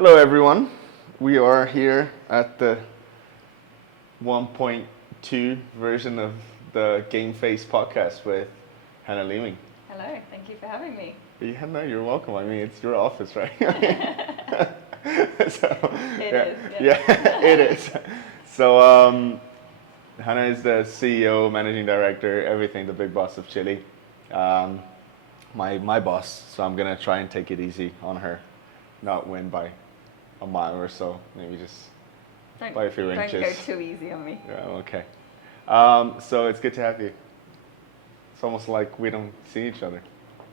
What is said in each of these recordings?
Hello, everyone. We are here at the 1.2 version of the Game Face podcast with Hannah Leeming. Hello, thank you for having me. Yeah, no, you're welcome. I mean, it's your office, right? So, It is. Yeah, it is. So, Hannah is the CEO, managing director, everything, the big boss of Chili. My boss, so I'm gonna try and take it easy on her, not win by a mile or so, maybe just by a few inches. Don't go too easy on me. Yeah, okay. So it's good to have you. It's almost like we don't see each other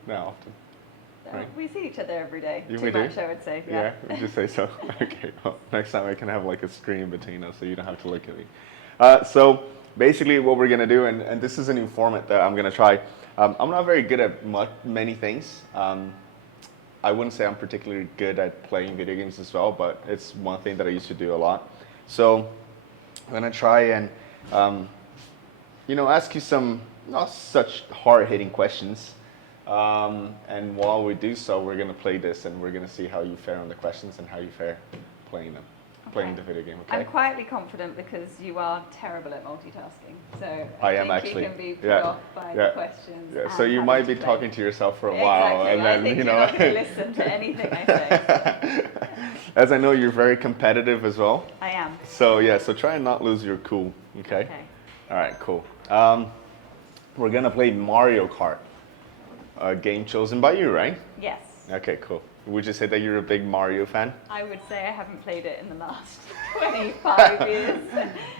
that often. Right. We see each other every day. Yeah, Too much, I would say. Yeah, would you say so? Okay, well, next time I can have like a screen between us so you don't have to look at me. So basically what we're gonna do, and this is a new format that I'm gonna try. I'm not very good at many things. I wouldn't say I'm particularly good at playing video games as well, but it's one thing that I used to do a lot. So I'm gonna try and ask you some not such hard-hitting questions. And while we do so, we're gonna play this, and we're gonna see how you fare on the questions and how you fare playing them, playing the video game. Okay. I'm quietly confident because you are terrible at multitasking. So I think am actually. you can be put off by the questions. Yeah. So you might be talking to yourself for a while, Exactly. and then I think you're not going to listen to anything I say. As I know, you're very competitive as well. I am. So yeah, so try and not lose your cool. Okay. Okay. All right. Cool. We're gonna play Mario Kart, a game chosen by you, right? Yes. Okay. Cool. Would you say that you're a big Mario fan? I would say I haven't played it in the last 25 years.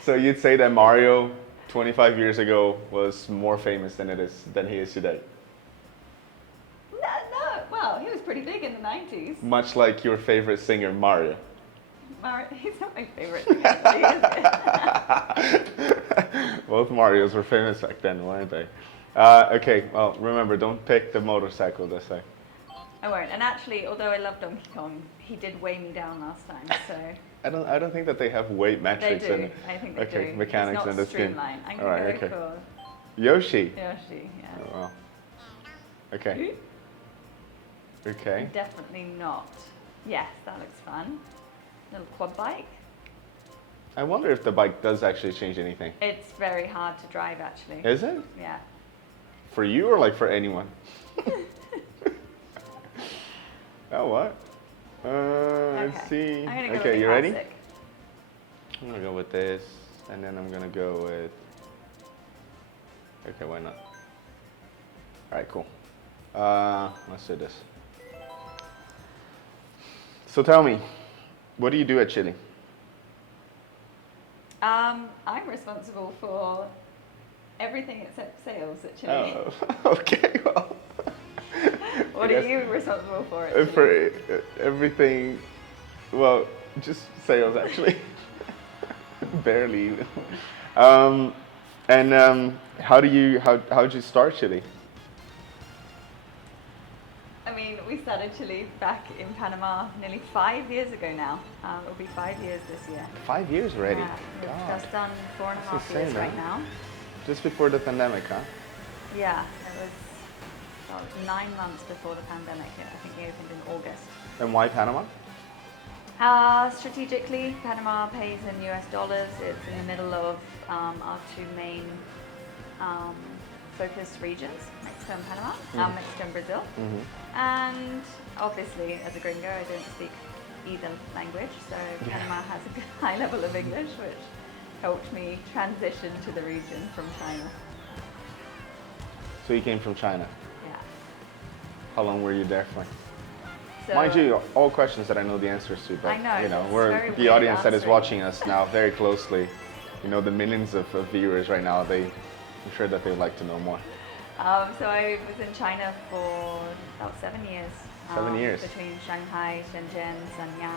So you'd say that Mario 25 years ago was more famous than he is today? No. Well, he was pretty big in the 90s. Much like your favorite singer, Mario. He's not my favorite. Both Marios were famous back then, weren't they? Okay, well, remember, don't pick the motorcycle this way. I won't. And actually, although I love Donkey Kong, he did weigh me down last time, so... I don't think that they have weight metrics They do. in it. I think they do. Mechanics it's not in this game. streamlined. I'm All right, going to okay. go Yoshi. for Yoshi, yeah. Oh, well. Okay. Okay. Definitely not. Yes, that looks fun. Little quad bike. I wonder if the bike does actually change anything. It's very hard to drive, actually. Is it? Yeah. For you or like for anyone? Oh, what? Let's see. I'm gonna go Okay, with you ready? classic. I'm gonna go with this, and then I'm gonna go with. Okay, why not? All right, cool. Let's do this. So tell me, what do you do at Chili? I'm responsible for everything except sales at Chili. Oh, okay, well. What are you responsible for at Chili? For everything, well, just sales actually. Barely even. How'd you start Chili? I mean, we started Chili back in Panama nearly 5 years ago now. It'll be 5 years this year. 5 years already? Yeah, we've God. just done 4.5 That's years insane, right now. Just before the pandemic, huh? Yeah, it was 9 months before the pandemic. I think we opened in August. And why Panama? Strategically, Panama pays in US dollars. It's in the middle of our two main focused regions, Mexico and Panama, Mexico and Brazil. Mm-hmm. And obviously, as a gringo, I don't speak either language, so Panama has a good high level of English, which helped me transition to the region from China. So you came from China. Yeah. How long were you there for? So, Mind you, all questions that I know the answers to, but I know, it's we're very the weird audience that is answering. watching us now very closely. The millions of viewers right now. I'm sure that they'd like to know more. So I was in China for about 7 years. 7 years. Between Shanghai, Shenzhen, Sanya.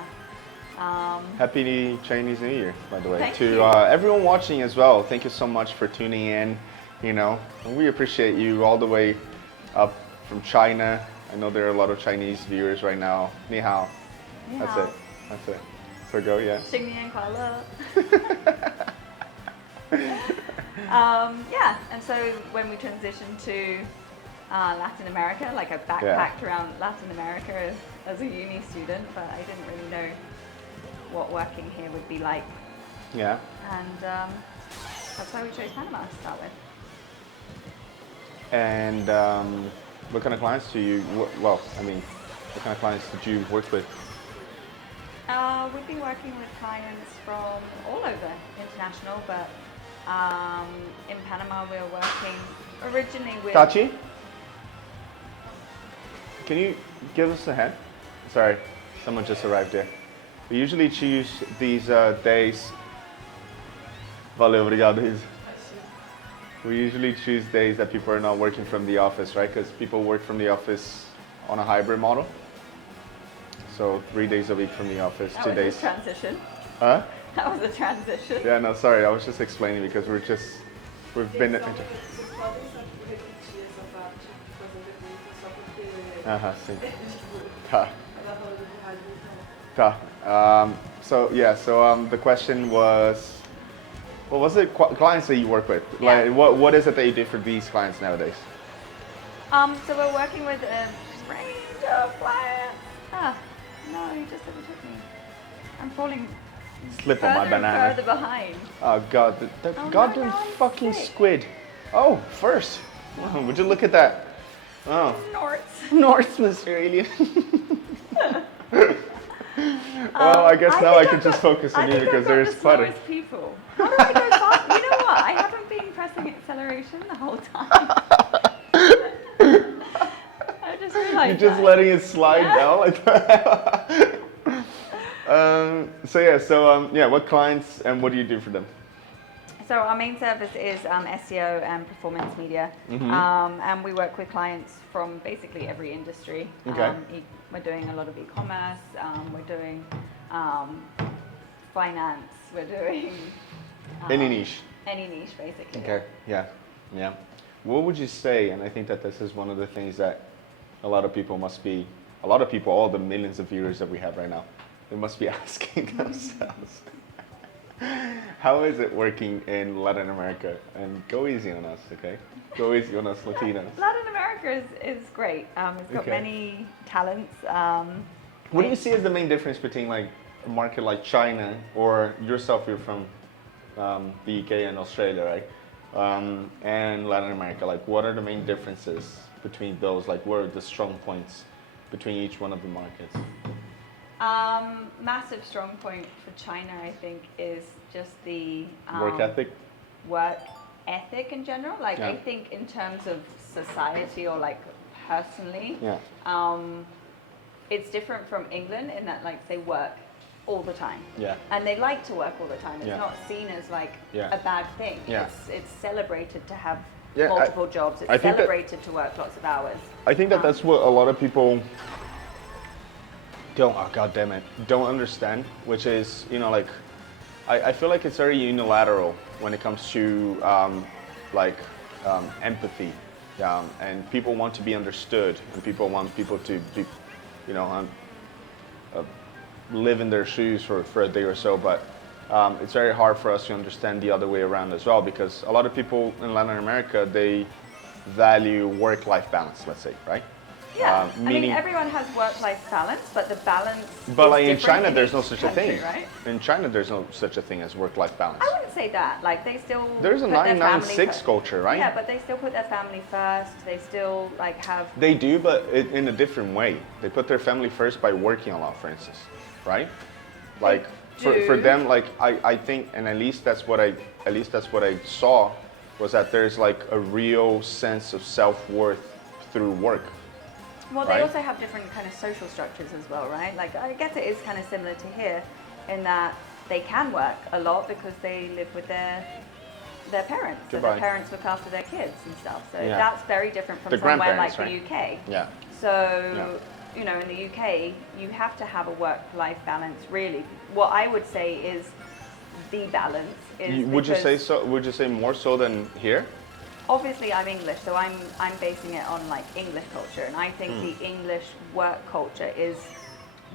Happy Chinese New Year, by the way, Thank to you. everyone watching as well. Thank you so much for tuning in. And we appreciate you all the way up from China. I know there are a lot of Chinese viewers right now. Ni hao. Ni That's hao. it. That's it. So go, yeah. 新年快乐. Yeah, and so when we transitioned to Latin America, like I backpacked around Latin America as a uni student, but I didn't really know what working here would be like. Yeah. And that's why we chose Panama to start with. And what kind of clients do you, what kind of clients did you work with? We've been working with clients from all over, international, but in Panama we're working originally with... Tachi? Can you give us a hand? Sorry, someone just arrived here. We usually choose these days. Valeu, obrigado, Riz. We usually choose days that people are not working from the office, right? Because people work from the office on a hybrid model. So 3 days a week from the office, That 2 was days. a transition. Huh? That was a transition. Yeah, no, sorry. I was just explaining because we've been. Sim. Tá. Tá. So the question was, what was it? Clients that you work with? Yeah. Like, what is it that you do for these clients nowadays? So we're working with a range of clients. No, you just overtook me. I'm falling Slip on my further and banana. further behind. Oh God, the Oh, goddamn no, I'm fucking sick. squid. Oh, first. Oh, would you look at that? Oh, Norts. North, Mr. Alien. Well, I guess now I can just focus on you because there's the pudding. slowest people. How do I go fast? You know what? I haven't been pressing acceleration the whole time. I just realized You're just that. letting it slide Yeah. down like that. What clients and what do you do for them? So our main service is SEO and performance media, Mm-hmm. and we work with clients from basically every industry. Okay. We're doing a lot of e-commerce. We're doing finance. We're doing Any niche. Any niche, basically. Okay. Yeah. Yeah. What would you say? And I think that this is one of the things that a lot of people, all the millions of viewers that we have right now, they must be asking themselves. How is it working in Latin America? And go easy on us, okay? Go easy on us, Latinos. Latin America is great. It's got Okay. many talents. What do you see as the main difference between like a market like China or yourself? You're from the UK and Australia, right? And Latin America. Like, what are the main differences between those? Like, what are the strong points between each one of the markets? Massive strong point for China, I think, is just the Work ethic? in general. Like, Yeah. I think in terms of society or like personally, Yeah. it's different from England in that like they work all the time. Yeah. And they like to work all the time. It's Yeah. not seen as like Yeah. a bad thing. Yeah. It's celebrated to have Yeah, multiple jobs. It's I think that- celebrated to work lots of hours. I think that that's what a lot of people don't understand, which is, I feel like it's very unilateral when it comes to empathy, and people want to be understood, and people want people to be, live in their shoes for a day or so, but it's very hard for us to understand the other way around as well, because a lot of people in Latin America, they value work-life balance, let's say, right? Yeah, Meaning, everyone has work-life balance, but the balance. but is like in different China, there's no each such a country, thing. Right? In China, there's no such a thing as work-life balance. I wouldn't say that. Like they still. There's a put their 996 family culture, right? Yeah, but they still put their family first. They still like have. They do, but in a different way. They put their family first by working a lot, for instance, right? Like for them, like I think, and at least that's what I saw, was that there's like a real sense of self-worth through work. Well, they right? also have different kind of social structures as well, right? Like I guess it is kind of similar to here, in that they can work a lot because they live with their parents. So Goodbye. their parents look after their kids and stuff. So Yeah. that's very different from The somewhere like grandparents, the UK. Yeah. So, Yeah. in the UK, you have to have a work-life balance, really. What I would say is the balance is Would you say because so? Would you say more so than here? obviously I'm English, so I'm basing it on like English culture, and I think the English work culture is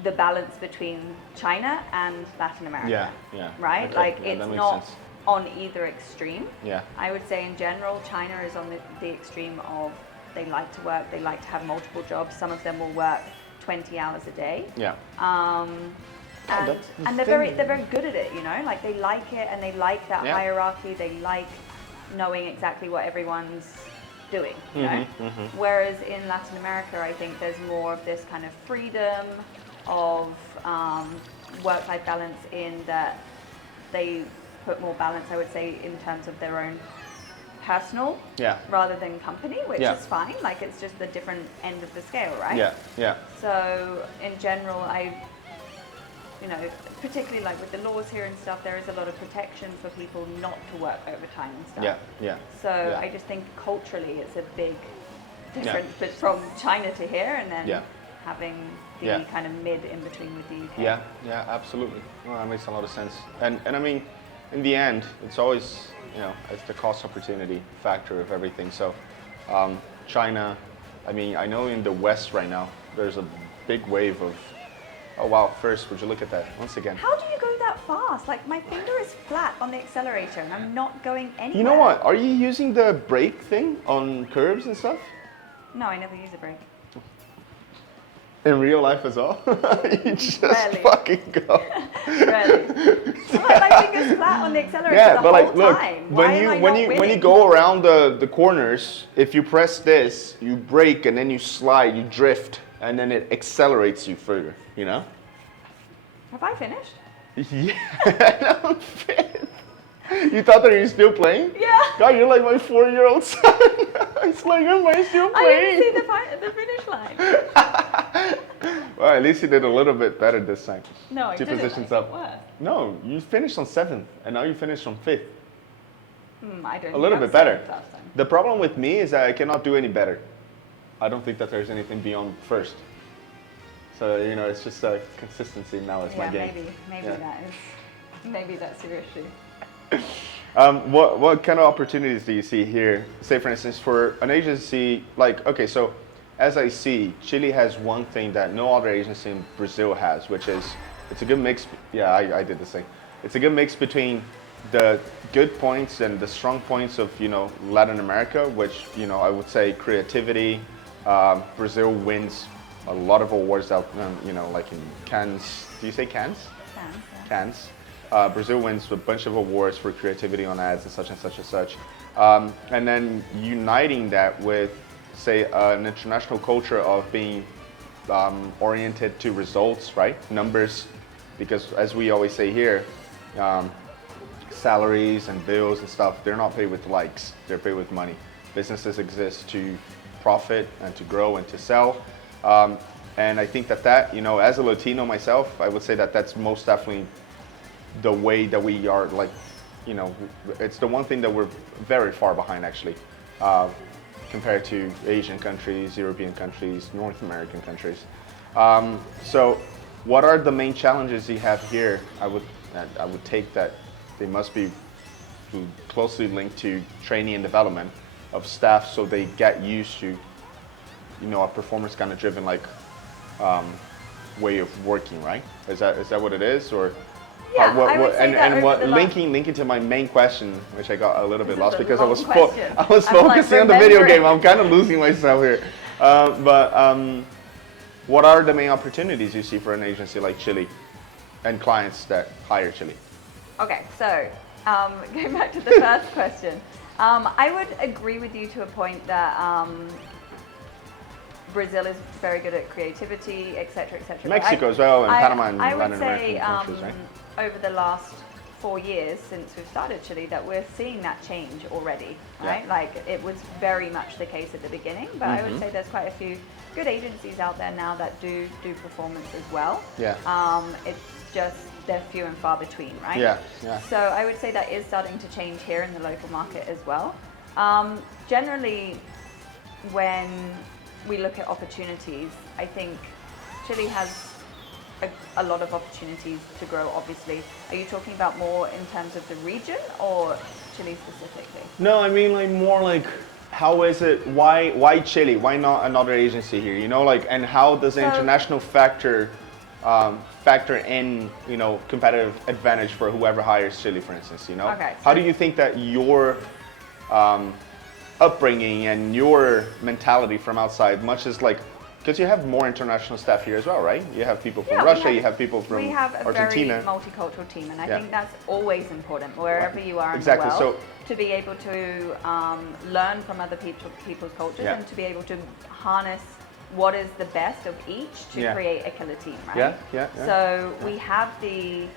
the balance between China and Latin America. Yeah, yeah. Right? Okay, Like yeah, that it's makes not sense. on either extreme. Yeah. I would say in general, China is on the extreme of they like to work, they like to have multiple jobs. Some of them will work 20 hours a day. Yeah. And, that's the and they're thing. very good at it, you know, like they like it and they like that Yeah. hierarchy, they like knowing exactly what everyone's doing, you know. Mm-hmm. Whereas in Latin America, I think there's more of this kind of freedom of work-life balance in that they put more balance, I would say, in terms of their own personal Yeah. rather than company, which Yeah. is fine. Like it's just the different end of the scale, right? Yeah, yeah. So in general, you know, particularly like with the laws here and stuff, there is a lot of protection for people not to work overtime and stuff. Yeah, yeah. So yeah. I just think culturally it's a big difference from China to here, and then having the kind of mid in between with the UK. Yeah, yeah, absolutely. Well, that makes a lot of sense. And I mean, in the end, it's always, you know, it's the cost opportunity factor of everything. So China, I mean, I know in the West right now, there's a big wave of, oh wow, first, would you look at that once again? How do you go that fast? Like my finger is flat on the accelerator and I'm not going anywhere. You know what? Are you using the brake thing on curbs and stuff? No, I never use a brake. In real life as well? You just Rarely. fucking go. Rarely. My finger's flat on the accelerator Yeah, the but like, whole look, time. when Why am I not when you winning? go around the corners, if you press this, you brake and then you slide, you drift, and then it accelerates you further. You know? Have I finished? Yeah, I don't fit. You thought that you were still playing? Yeah. God, you're like my 4-year-old son. It's like, am I still I playing? didn't see the finish line. Well, at least you did a little bit better this time. No, I 2 didn't. positions I up. did worse. No, you finished on 7th, and now you finished on 5th. I don't A little think bit I was better. seventh last time. The problem with me is that I cannot do any better. I don't think that there's anything beyond first. So, you know, it's just consistency now is my game. Maybe maybe that's your issue. What kind of opportunities do you see here? Say, for instance, for an agency, like, okay, so as I see, Chile has one thing that no other agency in Brazil has, which is, it's a good mix. Yeah, I did the same. It's a good mix between the good points and the strong points of, you know, Latin America, which, you know, I would say creativity. Brazil wins a lot of awards out, you know, like in Cannes. Do you say Cannes? Cannes, yeah. Cannes. Brazil wins a bunch of awards for creativity on ads and such and such and such. And then uniting that with, say, an international culture of being oriented to results, right? Numbers, because as we always say here, salaries and bills and stuff, they're not paid with likes, they're paid with money. Businesses exist to profit and to grow and to sell. And I think that, you know, as a Latino myself, I would say that that's most definitely the way that we are, like, you know, it's the one thing that we're very far behind actually, compared to Asian countries, European countries, North American countries. So what are the main challenges you have here? I would take that they must be closely linked to training and development of staff, so they get used to, you know, a performance kind of driven like way of working, right? Is that what it is, or? Yeah, I would say that over the last- linking to my main question, which I got a little bit This lost is a because I long was question. I was I'm, like, focusing on the video remembering. game. I'm kind of losing myself here. What are the main opportunities you see for an agency like Chili and clients that hire Chili? Okay, so going back to the first question, I would agree with you to a point that Brazil is very good at creativity, etc., etc. Mexico as well, and Panama and I Latin would say American countries, right? over the last 4 years since we've started Chile that we're seeing that change already, right? Yeah. Like it was very much the case at the beginning, but I would say there's quite a few good agencies out there now that do performance as well. Yeah. It's just they're few and far between, right? Yeah, yeah. So I would say that is starting to change here in the local market as well. Generally, when we look at opportunities, I think Chile has a lot of opportunities to grow, obviously. Are you talking about more in terms of the region or Chile specifically? No, I mean like more like how is it? Why Chile? Why not another agency here? You know, like, and how does the So- international factor in, you know, competitive advantage for whoever hires Chile, for instance? You know, Okay, how so- do you think that your upbringing and your mentality from outside, much as like because you have more international staff here as well, right? You have people from Yeah, Russia, you have people from we have a Argentina. very multicultural team, and I Yeah. think that's always important wherever you are in Exactly, the world, so- to be able to learn from other people's cultures Yeah. and to be able to harness what is the best of each to Yeah. create a killer team, right? Yeah. So we have the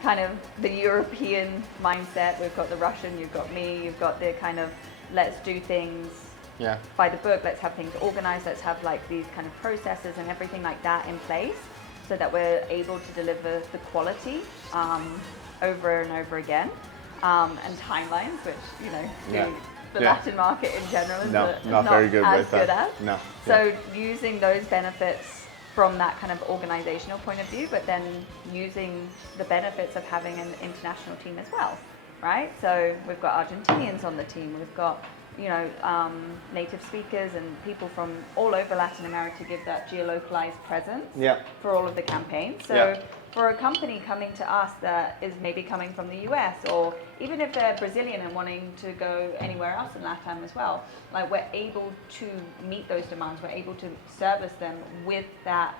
kind of the European mindset. We've got the Russian, you've got me, you've got the kind of let's do things Yeah. by the book, let's have things organized, let's have like these kind of processes and everything like that in place so that we're able to deliver the quality over and over again. And timelines, which, you know, Yeah. the Yeah. Latin market in general is not very good as with good that. as. No. So using those benefits from that kind of organizational point of view, but then using the benefits of having an international team as well, right? So we've got Argentinians on the team, we've got, you know, native speakers and people from all over Latin America to give that geolocalized presence Yeah. for all of the campaigns. So Yeah. for a company coming to us that is maybe coming from the US, or even if they're Brazilian and wanting to go anywhere else in LATAM as well, like we're able to meet those demands, we're able to service them with that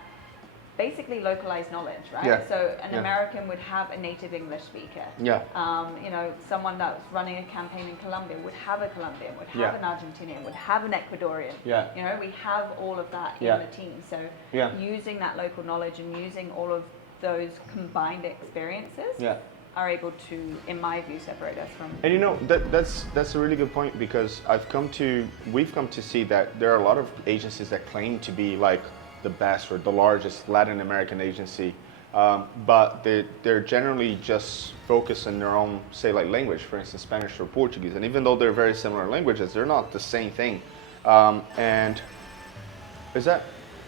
basically localized knowledge, right? Yeah. So an Yeah. American would have a native English speaker. Yeah. You know, someone that's running a campaign in Colombia would have a Colombian, would have Yeah. an Argentinian, would have an Ecuadorian. Yeah. You know, we have all of that Yeah. in the team. So Yeah. using that local knowledge and using all of those combined experiences Yeah. are able to, in my view, separate us from. And you know, that's a really good point, because we've come to see that there are a lot of agencies that claim to be like the best or the largest Latin American agency, but they're generally just focused on their own, say, like language, for instance, Spanish or Portuguese. And even though they're very similar languages, they're not the same thing. And is that?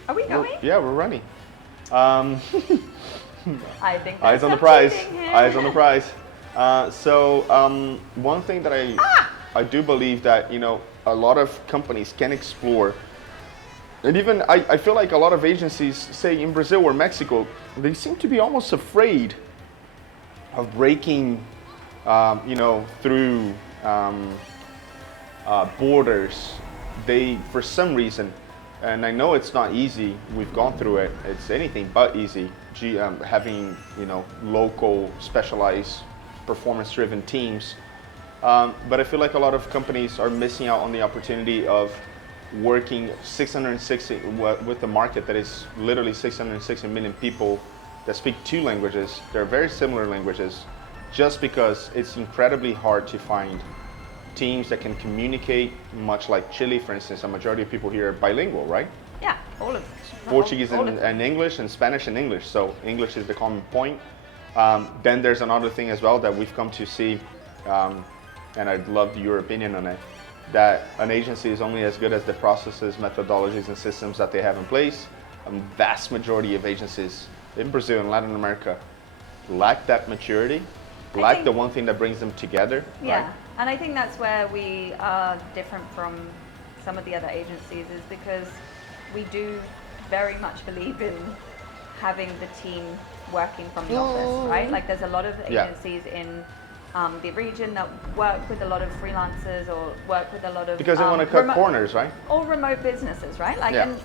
Are we going? Yeah, we're running. I think Eyes that's on the some prize. cheating here. Eyes on the prize. One thing that I do believe that, you know, a lot of companies can explore, and even I feel like a lot of agencies, say in Brazil or Mexico, they seem to be almost afraid of breaking, you know, through borders. They, for some reason, and I know it's not easy, we've gone through it, it's anything but easy, having, you know, local, specialized, performance-driven teams. But I feel like a lot of companies are missing out on the opportunity of working 660 with the market that is literally 660 million people that speak two languages. They're very similar languages, just because it's incredibly hard to find teams that can communicate, much like Chile, for instance. A majority of people here are bilingual, right? Yeah, all of Portuguese all of them. and English, and Spanish and English. So English is the common point. Then there's another thing as well that we've come to see, and I'd love your opinion on it, that an agency is only as good as the processes, methodologies, and systems that they have in place. A vast majority of agencies in Brazil and Latin America lack that maturity, lack the one thing that brings them together. Yeah, right? and I think that's where we are different from some of the other agencies, is because we do very much believe in having the team working from the office, right? Like there's a lot of agencies in the region that work with a lot of freelancers or work with a lot of Because they want to cut corners, right? or remote businesses, right? Like, Yeah. and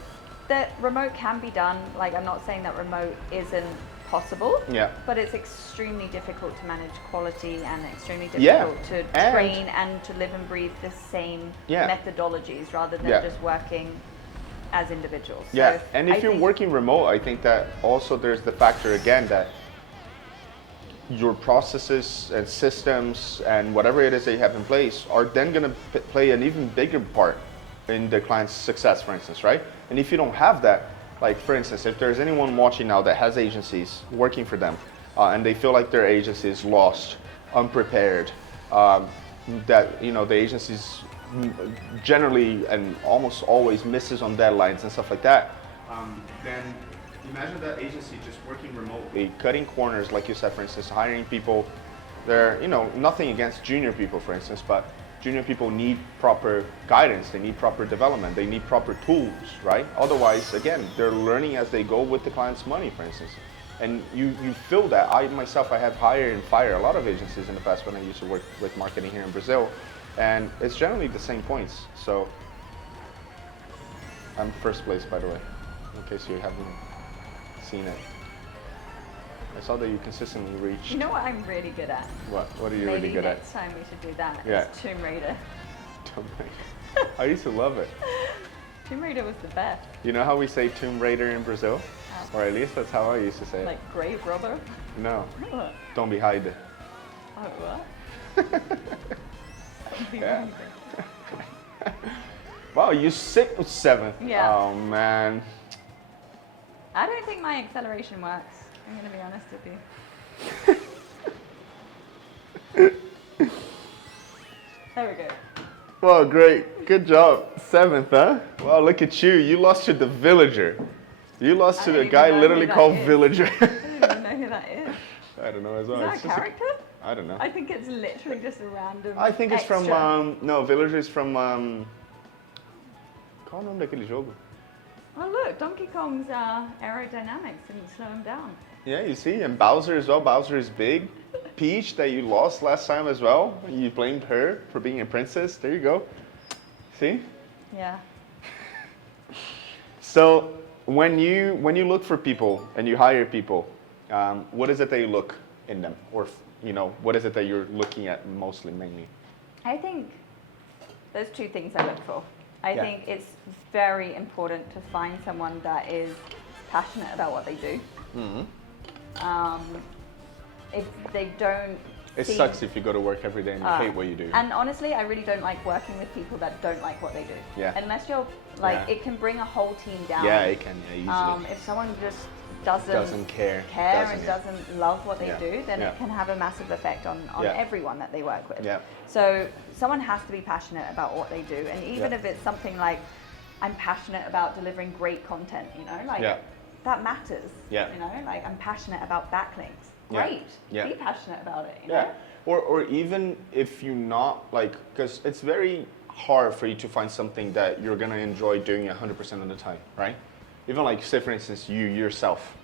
that remote can be done. Like, I'm not saying that remote isn't possible. Yeah. But it's extremely difficult to manage quality and extremely Yeah. difficult to And- train and to live and breathe the same Yeah. methodologies rather than Yeah. just working as individuals. Yeah, So and if I you're think- working remote, I think that also there's the factor again that your processes and systems and whatever it is that you have in place are then going to play an even bigger part in the client's success, for instance, right? And if you don't have that, like for instance, if there's anyone watching now that has agencies working for them and they feel like their agency is lost, unprepared, that, you know, the agency's generally and almost always misses on deadlines and stuff like that, then imagine that agency just working remotely, cutting corners, like you said, for instance, hiring people. They're, you know, nothing against junior people, for instance, but junior people need proper guidance, they need proper development, they need proper tools, right? Otherwise, again, they're learning as they go with the client's money, for instance. And you feel that. I have hired and fired a lot of agencies in the past when I used to work with marketing here in Brazil. And it's generally the same points. So I'm first place, by the way. in case you haven't seen it. I saw that you consistently reach. You know what I'm really good at? What are you Maybe really good at? next time we should do that. Yeah. It's Tomb Raider. Tomb Raider. I used to love it. Tomb Raider was the best. You know how we say Tomb Raider in Brazil? Or at least that's how I used to say it. Like grave robber? No. What? Don't be hide. Oh, what? Yeah. Wow, you sit with 7th. Yeah. Oh man. I don't think my acceleration works. I'm going to be honest with you. There we go. Well, great. Good job. 7th, huh? Wow, look at you. You lost to the villager. You lost I to don't the even guy know literally who that called is. Villager. I don't even know who that is. I don't know as well. Is that It's a just character? I don't know. I think it's literally just a random. I think it's extra. from, no, Villager is from, qual o nome daquele jogo? Oh look, Donkey Kong's aerodynamics didn't slow him down. Yeah, you see, and Bowser as well. Bowser is big. Peach, that you lost last time as well. You blamed her for being a princess. There you go. See? Yeah. So when you look for people and you hire people, what is it that you look in them, or what is it that you're looking at mostly, mainly? I think there's 2 things I look for. I Yeah. think it's very important to find someone that is passionate about what they do. Mm-hmm. If they don't It see- sucks if you go to work every day and you hate what you do. And honestly, I really don't like working with people that don't like what they do. Yeah. Unless you're like, Yeah. it can bring a whole team down. Yeah, it can. Yeah, easily. If someone just doesn't care. and doesn't love what they Yeah. do, then Yeah. it can have a massive effect on Yeah. everyone that they work with. Yeah. So someone has to be passionate about what they do, and even Yeah. if it's something like, I'm passionate about delivering great content, like Yeah. that matters. Yeah. Like I'm passionate about backlinks. Yeah. Great. Yeah. Be passionate about it. Yeah. Or even if you're not, because it's very hard for you to find something that you're going to enjoy doing 100% of the time, right? Even like, say for instance, you yourself.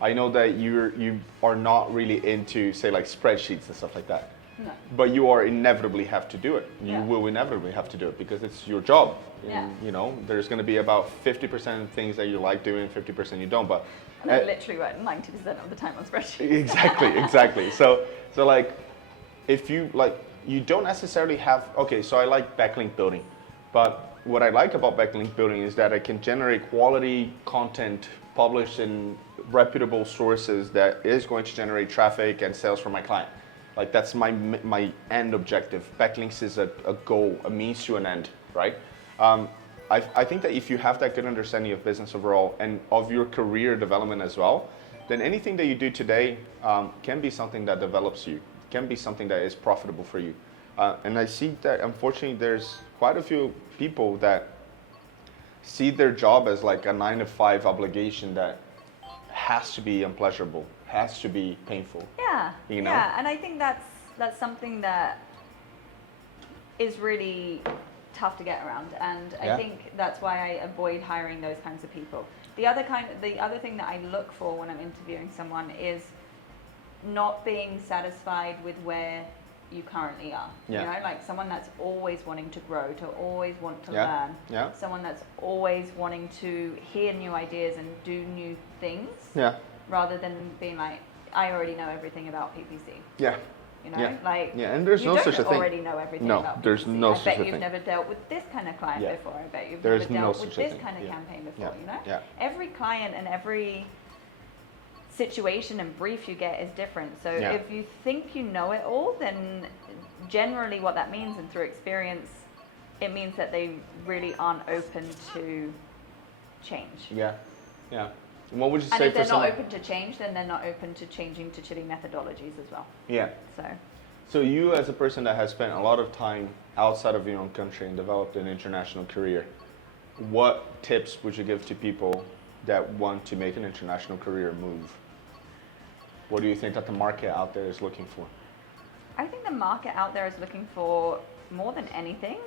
I know that you are not really into, say, like spreadsheets and stuff like that. No. But you are inevitably have to do it. You Yeah. will inevitably have to do it because it's your job. Yeah. And, there's going to be about 50% of things that you like doing, 50% you don't. But And I literally work 90% of the time on spreadsheets. exactly. So like, if you you don't necessarily have. Okay, so I like backlink building, but what I like about backlink building is that I can generate quality content published in reputable sources that is going to generate traffic and sales for my client. Like that's my end objective. Backlinks is a goal, a means to an end, right? I think that if you have that good understanding of business overall and of your career development as well, then anything that you do today can be something that develops you, can be something that is profitable for you. And I see that unfortunately there's quite a few people that see their job as like a 9-to-5 obligation that has to be unpleasurable, has to be painful. Yeah. You know? Yeah, and I think that's something that is really tough to get around, and Yeah. I think that's why I avoid hiring those kinds of people. The other thing that I look for when I'm interviewing someone is not being satisfied with where you currently are. Yeah. Like someone that's always wanting to grow, to always want to Yeah. learn. Yeah. Someone that's always wanting to hear new ideas and do new things. Yeah. Rather than being like, I already know everything about PPC. Yeah. Yeah. Like, yeah, and there's you no don't such a thing. already know everything No, about there's PPC. no I such bet a you've thing. never dealt with this kind of client Yeah. before. I bet you've There's never no dealt with such a this thing. kind of Yeah. campaign before, Yeah. Yeah. Every client and every situation and brief you get is different. So Yeah. if you think you know it all, then generally what that means, and through experience, it means that they really aren't open to change. Yeah. Yeah. And what would you And say if for they're not someone? open to change, then they're not open to changing to chili methodologies as well. Yeah. So So you, as a person that has spent a lot of time outside of your own country and developed an international career, what tips would you give to people that want to make an international career move? What do you think that the market out there is looking for? I think the market out there is looking for, more than anything,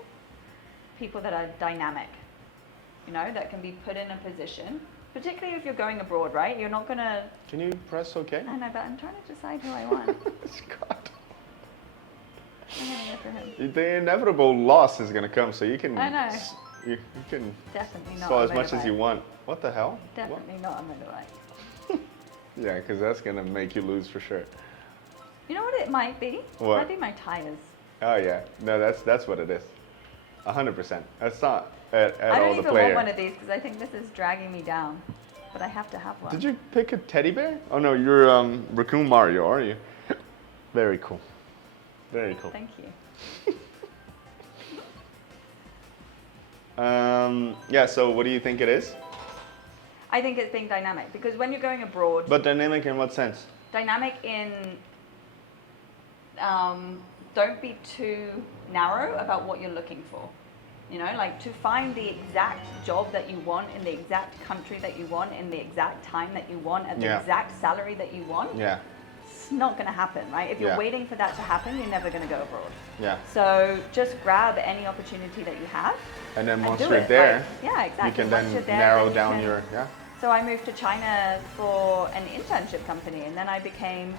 people that are dynamic, that can be put in a position, particularly if you're going abroad, right? You're not going to... Can you press OK? I know, but I'm trying to decide who I want. Scott. I'm going to go for him. The inevitable loss is going to come, so you can I know. You can Definitely not swallow a as much as you motorbike. want. What the hell? Definitely not a motorbike. What? Yeah, because that's gonna make you lose for sure. You know what it might be? What? Might be my tires. Oh yeah, no, that's what it is. 100%. That's not at I all don't the even player. want one of these because I think this is dragging me down. But I have to have one. Did you pick a teddy bear? Oh no, you're Raccoon Mario, are you? Very cool. Very cool. Thank you. Yeah, so what do you think it is? I think it's being dynamic because when you're going abroad, But dynamic in what sense? dynamic in don't be too narrow about what you're looking for. You know, like to find the exact job that you want in the exact country that you want in the exact time that you want at the Yeah. exact salary that you want. Yeah, It's not going to happen, right? If you're Yeah. waiting for that to happen, you're never going to go abroad. yeah. So just grab any opportunity that you have. And then and once do you're it. there, Like, yeah, exactly. you can Once then you're there, narrow then you down can- your, yeah? So I moved to China for an internship company, and then I became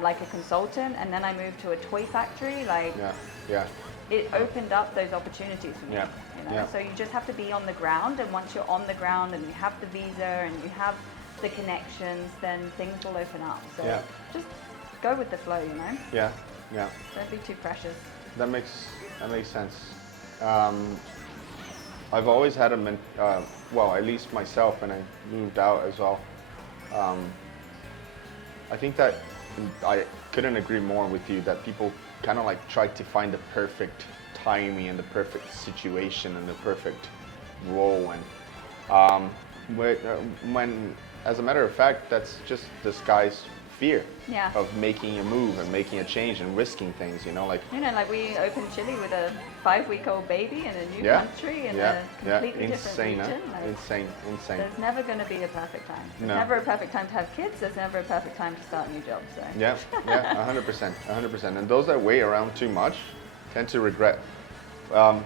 like a consultant, and then I moved to a toy factory. Like Yeah, yeah, it opened up those opportunities for me. Yeah, You know? yeah. So you just have to be on the ground, and once you're on the ground and you have the visa and you have the connections, then things will open up. So Yeah. just go with the flow, you know. yeah, yeah. Don't be too precious. That makes sense. I've always had well, at least myself, when I moved out as well. I think that I couldn't agree more with you that people kind of like try to find the perfect timing and the perfect situation and the perfect role, and when, as a matter of fact, that's just disguised fear Yeah. of making a move and making a change and risking things. You know, like. You know, like we opened Chile with a 5-week-old baby in a new Yeah, country in yeah, a completely insane, different region. huh? Like, Insane. there's never going to be a perfect time. There's No. never a perfect time to have kids. There's never a perfect time to start a new job. So Yeah, 100%. And those that wait around too much tend to regret. I'm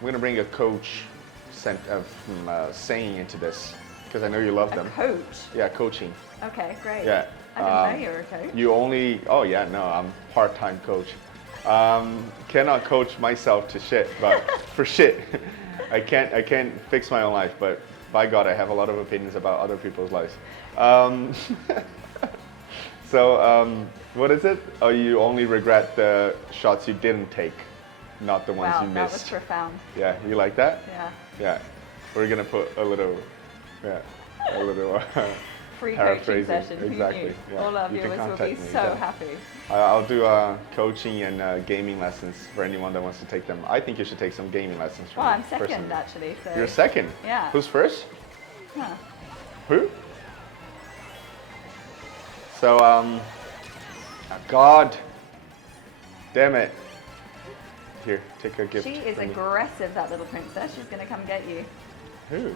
going to bring a coach saying into this because I know you love a them. coach. Yeah, coaching. Okay, great. Yeah. I didn't know you were a coach. You only. Oh yeah, no, I'm part-time coach. Cannot coach myself to shit, but for shit, I can't fix my own life. But by God, I have a lot of opinions about other people's lives. What is it? Oh, you only regret the shots you didn't take, not the ones Wow, you that was missed. profound. Yeah, you like that? Yeah. Yeah. We're gonna put a little Free coaching paraphrasing. session. Who Exactly. knew? Yeah. All our You can viewers will contact be me, so yeah. happy. I'll do coaching and gaming lessons for anyone that wants to take them. I think you should take some gaming lessons from Well, me, I'm second personally. actually. So. You're second? Yeah. Who's first? Huh. Who? So, God damn it. Here, take a gift. She is from me. aggressive, that little princess. She's going to come get you. Who?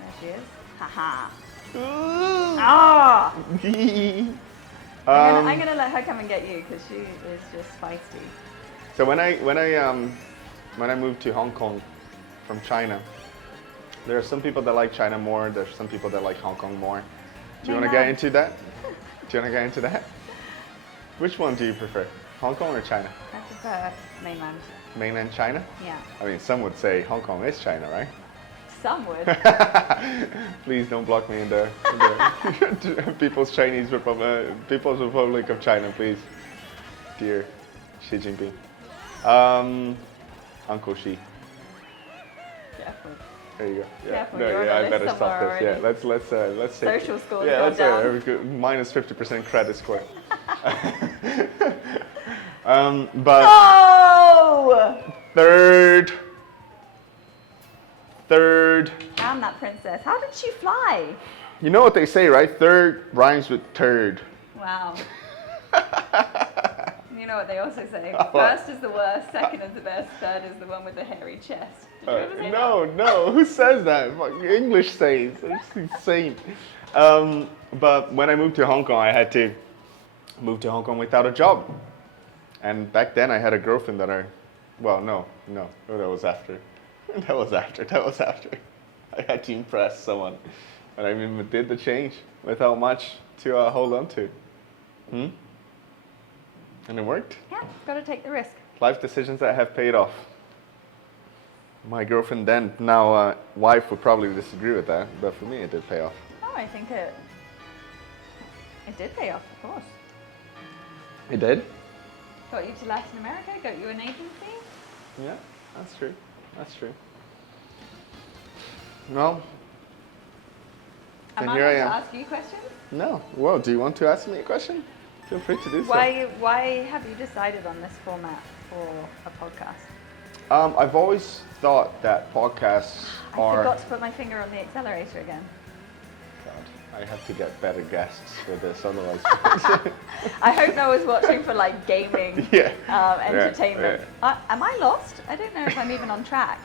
There she is. Haha. Ooh. Ah! Um, I'm gonna let her come and get you because she is just feisty. So when I moved to Hong Kong from China, there are some people that like China more. There's some people that like Hong Kong more. Do you want to get Mainland. into that? Do you want to get into that? Which one do you prefer, Hong Kong or China? I prefer mainland. Mainland China? Yeah. I mean, some would say Hong Kong is China, right? Some would. Please don't block me in the People's Republic of China, please. Dear Xi Jinping. Uncle Xi. Careful. There you go. Yeah. Careful, No, you're on yeah, the I list better stop somewhere this. Yeah, already. let's take Social scores yeah, gone let's down. minus 50% credit score. But Oh! third. Damn that princess. How did she fly? You know what they say, right? Third rhymes with turd. Wow. You know what they also say? What? First is the worst, second is the best, third is the one with the hairy chest. Did you ever say No. Who says that? Fuck, English says. It's insane. But when I moved to Hong Kong, I had to move to Hong Kong without a job. And back then, I had a girlfriend that no, that was after. That was after. I had to impress someone. And I even did the change without much to hold on to. And it worked. Yeah, got to take the risk. Life decisions that have paid off. My girlfriend then, now wife, would probably disagree with that, but for me it did pay off. Oh, I think it did pay off, of course. It did? Got you to Latin America, got you an agency. Yeah, that's true. That's true. Well, Am then I here I going to am. ask you questions? No. Well, do you want to ask me a question? Feel free to do so. Why have you decided on this format for a podcast? I've always thought that podcasts I are... forgot to put my finger on the accelerator again. God, I have to get better guests for this, otherwise... I hope no one's watching for like gaming Yeah. entertainment. Am I lost? I don't know if I'm even on track.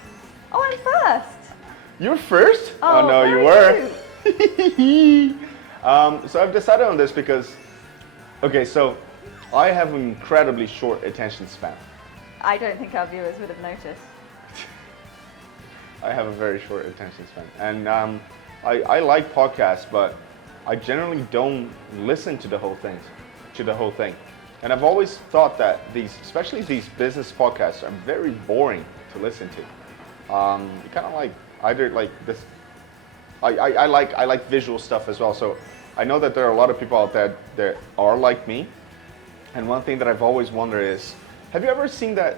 Oh, I'm first. You're first? Oh, no, you very were. cute. So I've decided on this because, okay, so I have an incredibly short attention span. I don't think our viewers would have noticed. I have a very short attention span. And I like podcasts, but I generally don't listen to the whole thing. And I've always thought that especially these business podcasts, are very boring to listen to. You kind of like either like this. I like visual stuff as well. So I know that there are a lot of people out there that are like me. And one thing that I've always wondered is, have you ever seen that?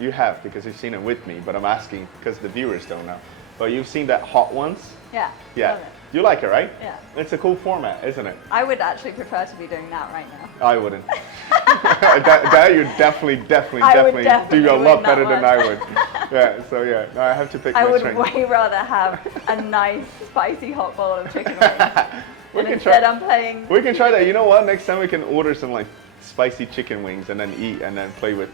You have, because you've seen it with me, but I'm asking because the viewers don't know. But you've seen that Hot Ones? Yeah. Yeah. Love it. You like it, right? Yeah. It's a cool format, isn't it? I would actually prefer to be doing that right now. I wouldn't. that you definitely do a lot win that better than one. I would. Yeah, so yeah, no, I have to pick I my would strength. way rather have a nice spicy hot bowl of chicken wings. We And can instead try. I'm playing. We can try that. You know what? Next time we can order some like spicy chicken wings and then eat and then play with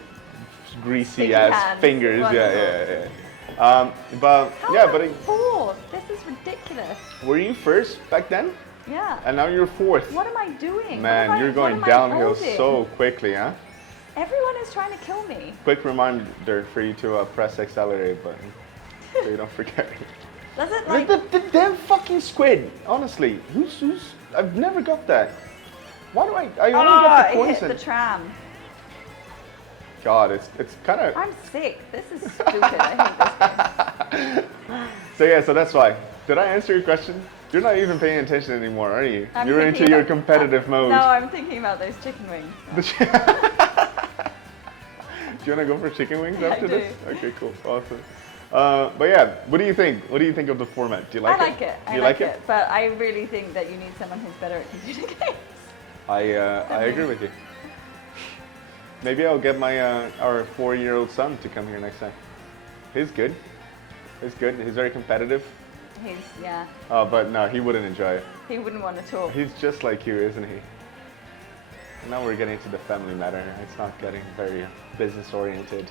greasy Sticky ass hands. fingers. Wonderful. Yeah. But How yeah, am I but fourth? This is ridiculous. were you first back then? Yeah. And now you're fourth. What am I doing? Man, you're going downhill so quickly, huh? Everyone is trying to kill me. Quick reminder for you to press accelerate button so you don't forget. Does it like? The damn fucking squid. Honestly, who's? I've never got that. Why do I only get the I hit poison? the tram. God, it's kind of. I'm sick. This is stupid. I hate this game. So yeah, so that's why. Did I answer your question? You're not even paying attention anymore, are you? I'm You're thinking into your about- competitive mode. No, I'm thinking about those chicken wings. Do you want to go for chicken wings Yeah, after I do. this? Okay, cool, awesome. But yeah, what do you think? What do you think of the format? Do you like I it? like it. I You like it. But I really think that you need someone who's better at computer games. I agree with you. Maybe I'll get my our 4-year-old son to come here next time. He's good. He's good. He's very competitive. Yeah. But no, he wouldn't enjoy it. He wouldn't want to talk. He's just like you, isn't he? Now we're getting to the family matter. It's not getting very business oriented.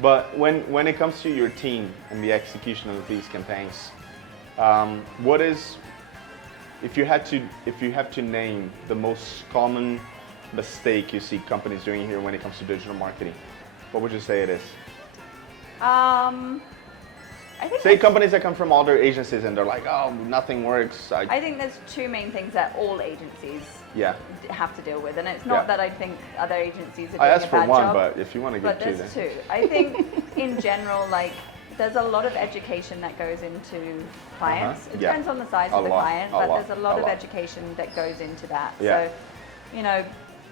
But when it comes to your team and the execution of these campaigns, what is, if you have to name the most common mistake you see companies doing here when it comes to digital marketing, what would you say it is? I think Say companies that come from other agencies and they're like, oh, nothing works. I think there's two main things that all agencies Yeah. have to deal with, and it's not Yeah. that I think other agencies are doing I asked a for bad one, job, but if you want to but give two, there's then. two. I think in general, like there's a lot of education that goes into clients. It Yeah. depends on the size A of the lot, client, a but lot, there's a lot a of lot. education that goes into that. Yeah. So, you know,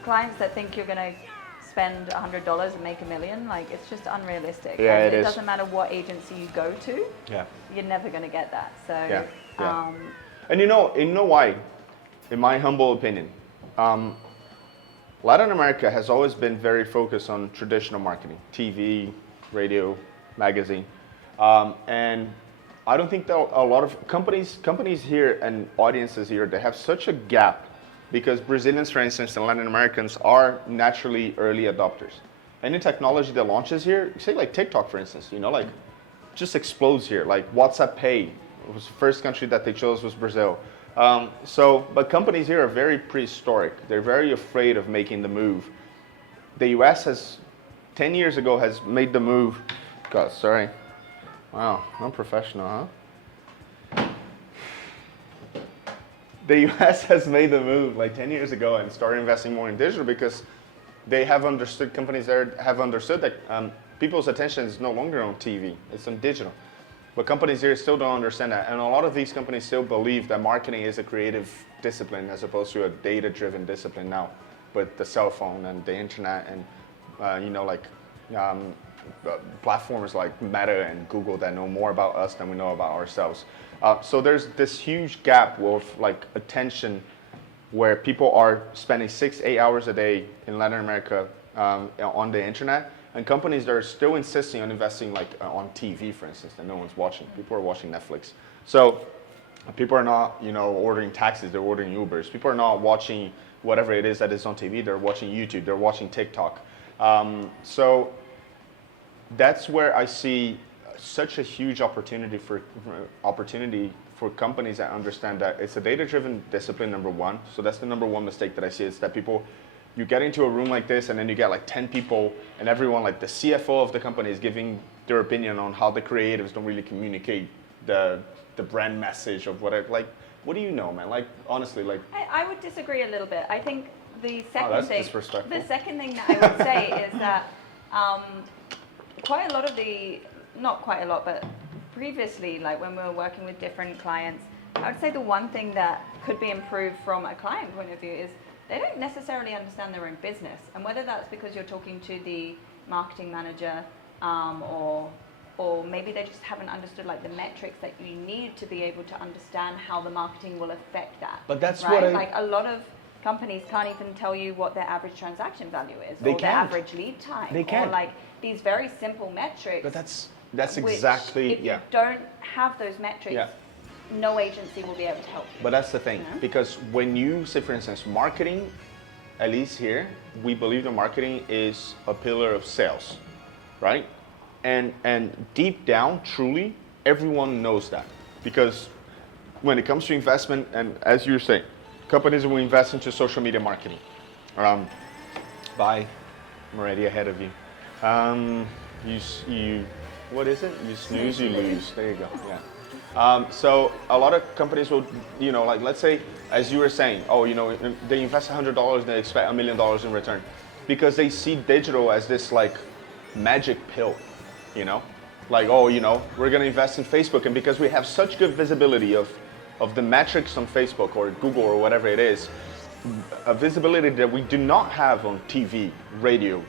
clients that think you're going to spend $100 and make $1 million, like it's just unrealistic. Yeah, And it is. doesn't matter what agency you go to, Yeah. you're never going to get that. So, Yeah, yeah. And you know why? In my humble opinion, Latin America has always been very focused on traditional marketing, TV, radio, magazine, and I don't think that a lot of companies here and audiences here, they have such a gap because Brazilians, for instance, and Latin Americans are naturally early adopters. Any technology that launches here, say like TikTok, for instance, like just explodes here. Like WhatsApp Pay was the first country that they chose was Brazil. But companies here are very prehistoric. They're very afraid of making the move. The US has, 10 years ago, has made the move. God, sorry. Wow, unprofessional, huh? The US has made the move like 10 years ago and started investing more in digital because they have understood, companies there have understood that people's attention is no longer on TV, it's on digital. But companies here still don't understand that. And a lot of these companies still believe that marketing is a creative discipline as opposed to a data-driven discipline now, with the cell phone and the internet and, platforms like Meta and Google that know more about us than we know about ourselves. So there's this huge gap with like attention where people are spending 6-8 hours a day in Latin America on the internet, and companies that are still insisting on investing like on TV, for instance, that no one's watching. People are watching Netflix. So people are not, ordering taxis, they're ordering Ubers. People are not watching whatever it is that is on TV, they're watching YouTube, they're watching TikTok. So that's where I see such a huge opportunity for companies that understand that it's a data-driven discipline, number one. So that's the number one mistake that I see, is that you get into a room like this and then you get like 10 people and everyone, like the CFO of the company is giving their opinion on how the creatives don't really communicate the brand message of what do you know, man? Like, honestly, like. I would disagree a little bit. I think the second that's thing, disrespectful. the second thing that I would say is that quite a lot of not quite a lot, but previously, like when we were working with different clients, I would say the one thing that could be improved from a client point of view is they don't necessarily understand their own business. And whether that's because you're talking to the marketing manager or maybe they just haven't understood like the metrics that you need to be able to understand how the marketing will affect that. But that's right? Like a lot of companies can't even tell you what their average transaction value is, or their average lead time, or like these very simple metrics. But that's exactly, if you don't have those metrics, no agency will be able to help you. But that's the thing, because when you say, for instance, marketing, at least here, we believe that marketing is a pillar of sales, right? And deep down, truly, everyone knows that. Because when it comes to investment, and as you're saying, companies will invest into social media marketing. Bye, I'm already ahead of you. You what is it? You snooze, you lose. There you go, yeah. So a lot of companies will, like let's say, as you were saying, they invest $100 and they expect $1 million in return. Because they see digital as this like magic pill, Like, we're gonna invest in Facebook, and because we have such good visibility of the metrics on Facebook or Google or whatever it is, a visibility that we do not have on TV, radio,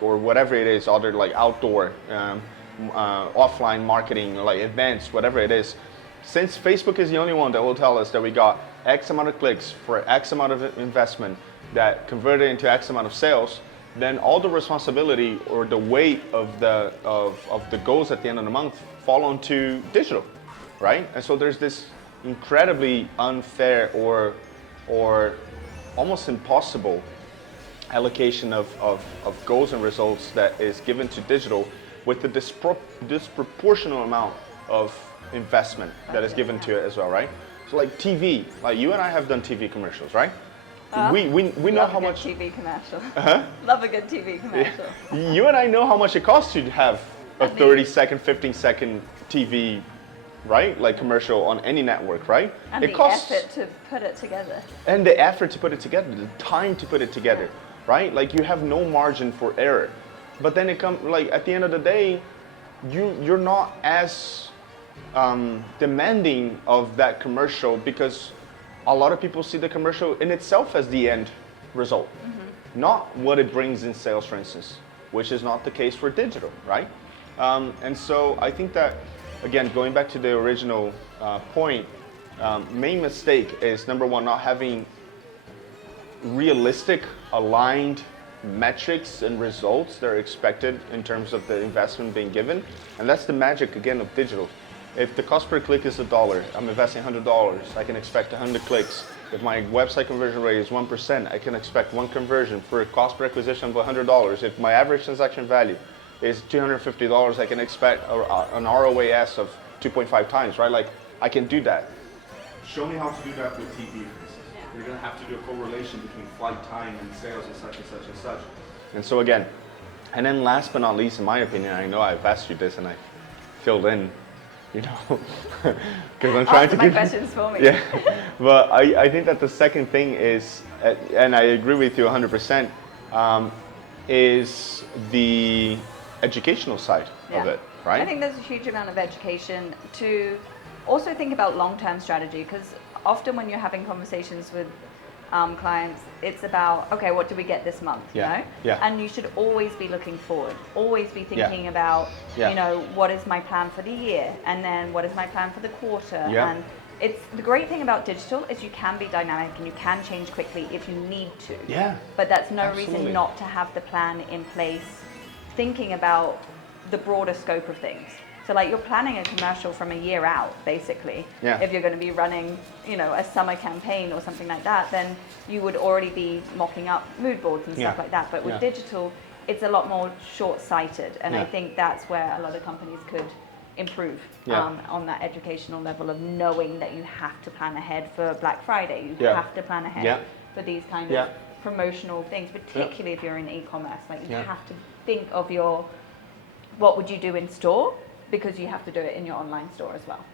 or whatever it is, other like outdoor, offline marketing, like events, whatever it is. Since Facebook is the only one that will tell us that we got X amount of clicks for X amount of investment that converted into X amount of sales, then all the responsibility or the weight of the goals at the end of the month fall onto digital, right? And so there's this incredibly unfair or almost impossible allocation of goals and results that is given to digital, with the disproportional amount of investment that is given to it as well, right? So like TV, like you and I have done TV commercials, right? We know how much. Love a good TV commercial. Uh-huh. Love a good TV commercial. Yeah. You and I know how much it costs to have a 30-second, 15-second TV, right? Like commercial on any network, right? And it costs, effort to put it together. And the effort to put it together, the time to put it together, right? Like you have no margin for error. But then it comes, like at the end of the day, you're not as demanding of that commercial, because a lot of people see the commercial in itself as the end result, not what it brings in sales, for instance, which is not the case for digital, right? And so I think that, again, going back to the original point, main mistake is, number one, not having realistic, aligned metrics and results that are expected in terms of the investment being given. And that's the magic, again, of digital. If the cost per click is $1, I'm investing $100, I can expect 100 clicks. If my website conversion rate is 1%, I can expect one conversion for a cost per acquisition of $100. If my average transaction value is $250, I can expect an ROAS of 2.5 times, right? Like, I can do that. Show me how to do that with TV, for instance. You're gonna have to do a correlation between flight time and sales and such and such and such. And so again, and then last but not least, in my opinion, I know I've asked you this and I filled in, because I'm trying to my questions for me. Yeah, but I think that the second thing is, and I agree with you 100%, is the educational side of it, right? I think there's a huge amount of education to also think about long-term strategy, because often when you're having conversations with clients, it's about, okay, what do we get this month, you know? And you should always be looking forward, always be thinking about, you know, what is my plan for the year, and then what is my plan for the quarter. And it's the great thing about digital is you can be dynamic and you can change quickly if you need to. But that's no reason not to have the plan in place, thinking about the broader scope of things. So like you're planning a commercial from a year out, basically. If you're going to be running, you know, a summer campaign or something like that, then you would already be mocking up mood boards and stuff like that. But with digital, it's a lot more short-sighted. And I think that's where a lot of companies could improve on that educational level of knowing that you have to plan ahead for Black Friday. You have to plan ahead for these kind of promotional things, particularly if you're in e-commerce. Like you have to think of your, what would you do in store? Because you have to do it in your online store as well.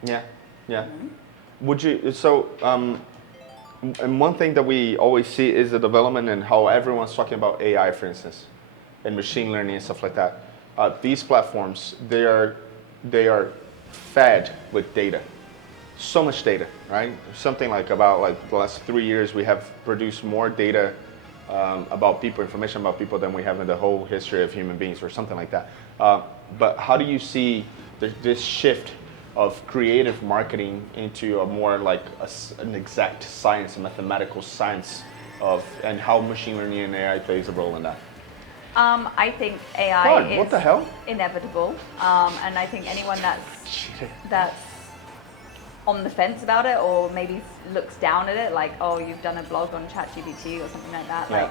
Would you, so, and one thing that we always see is the development and how everyone's talking about AI, for instance, and machine learning and stuff like that. These platforms, they are fed with data. So much data, right? Something like about like the last 3 years, we have produced more data about people, information about people than we have in the whole history of human beings or something like that. But how do you see this shift of creative marketing into a more like an exact science, a mathematical science of, and how machine learning and AI plays a role in that? I think AI is what the hell? inevitable, and I think anyone that's on the fence about it, or maybe looks down at it, like, oh, you've done a blog on ChatGPT or something like that. Like,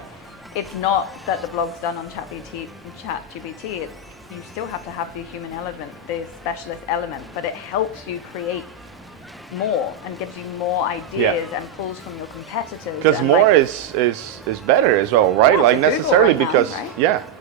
it's not that the blog's done on ChatGPT. You still have to have the human element, the specialist element, but it helps you create more and gives you more ideas and pulls from your competitors. Because more is better as well, right? Like necessarily because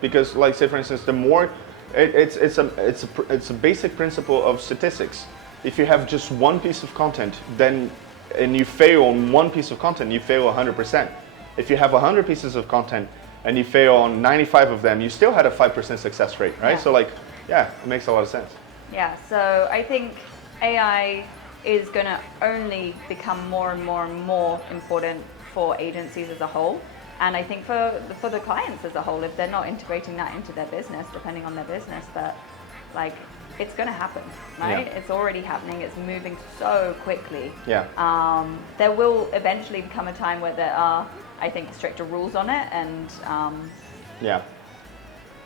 because like say for instance, the more it's a basic principle of statistics. If you have just one piece of content, then and you fail on one piece of content, you fail 100%. If you have 100 pieces of content and you fail on 95 of them, you still had a 5% success rate, right? So like, it makes a lot of sense. Yeah, so I think AI is going to only become more and more and more important for agencies as a whole. And I think for the clients as a whole, if they're not integrating that into their business, depending on their business, but like, it's going to happen, right? It's already happening. It's moving so quickly. There will eventually become a time where there are, I think, stricter rules on it, and